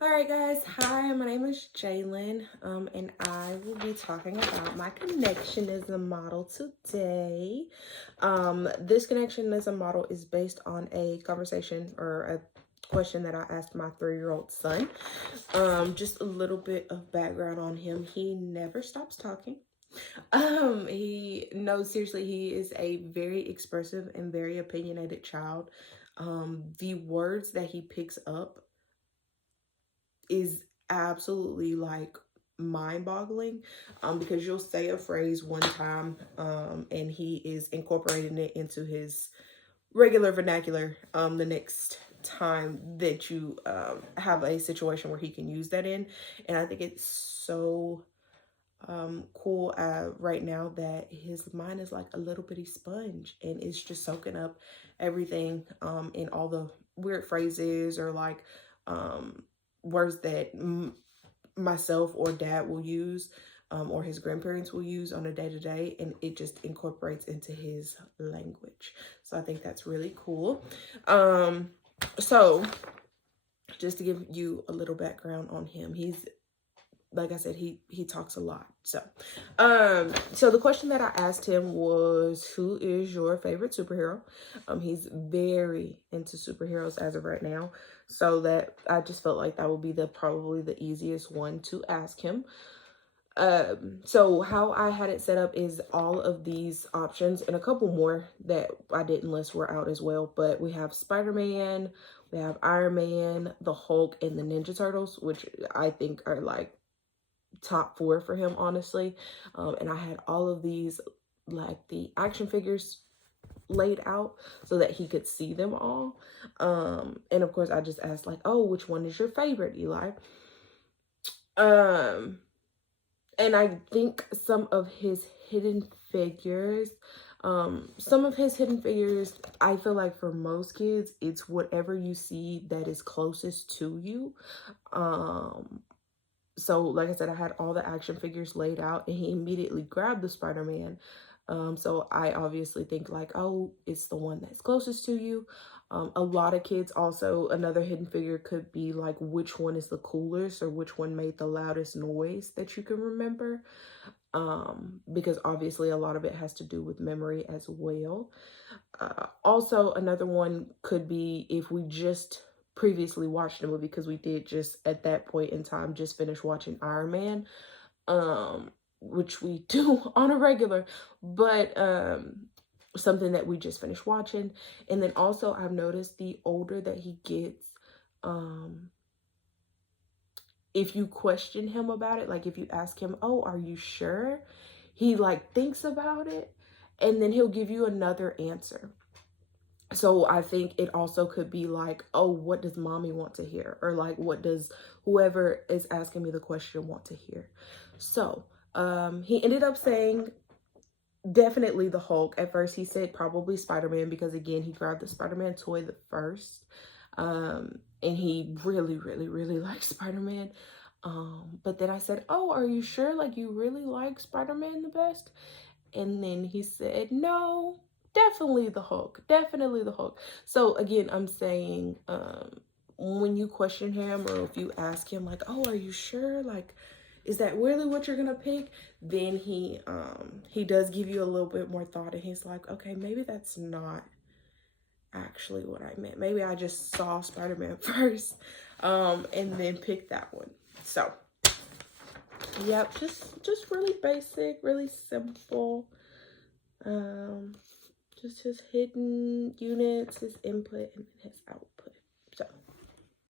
All right, guys. Hi, my name is Jalen, and I will be talking about my connectionism model today. This connectionism model is based on a conversation or a question that I asked my 3-year-old son. Just a little bit of background on him. He never stops talking. No, seriously, he is a very expressive and very opinionated child. The words that he picks up is absolutely like mind-boggling, because you'll say a phrase one time, and he is incorporating it into his regular vernacular the next time that you have a situation where he can use that in. And I think it's so cool right now that his mind is like a little bitty sponge, and it's just soaking up everything, in all the weird phrases or like words that myself or dad will use, or his grandparents will use on a day-to-day, and it just incorporates into his language. So I think that's really cool. So just to give you a little background on him, he's, like I said, he talks a lot. So the question that I asked him was, who is your favorite superhero? He's very into superheroes as of right now, so that I just felt like that would be probably the easiest one to ask him. So how I had it set up is all of these options and a couple more that I didn't list were out as well, but we have Spider-Man, we have Iron Man, the Hulk, and the Ninja Turtles, which I think are like top 4 for him, honestly. And I had all of these, like the action figures, laid out so that he could see them all. And of course I just asked like, oh, which one is your favorite, Eli? And I think some of his hidden figures, I feel like for most kids, it's whatever you see that is closest to you. So like I said, I had all the action figures laid out, and he immediately grabbed the Spider-Man. So I obviously think like, oh, it's the one that's closest to you. A lot of kids also, another hidden figure could be like, which one is the coolest or which one made the loudest noise that you can remember. Because obviously a lot of it has to do with memory as well. Also, another one could be if we just previously watched a movie, because we did just at that point in time just finish watching Iron Man, which we do on a regular, but something that we just finished watching. And then also I've noticed the older that he gets, if you question him about it, like if you ask him, oh, are you sure, he like thinks about it and then he'll give you another answer. So I think it also could be like, oh, what does mommy want to hear? Or like, what does whoever is asking me the question want to hear? So he ended up saying definitely the Hulk. At first he said probably Spider-Man, because again, he grabbed the Spider-Man toy the first. And he really, really, really likes Spider-Man. But then I said, oh, are you sure? Like, you really like Spider-Man the best? And then he said, no, definitely the Hulk. Definitely the Hulk. So again, I'm saying, when you question him or if you ask him like, oh, are you sure? Like, is that really what you're gonna pick? Then he does give you a little bit more thought, and he's like, okay, maybe that's not actually what I meant. Maybe I just saw Spider-Man first, and then picked that one. So yep, just really basic, really simple. Just his hidden units, his input, and his output. So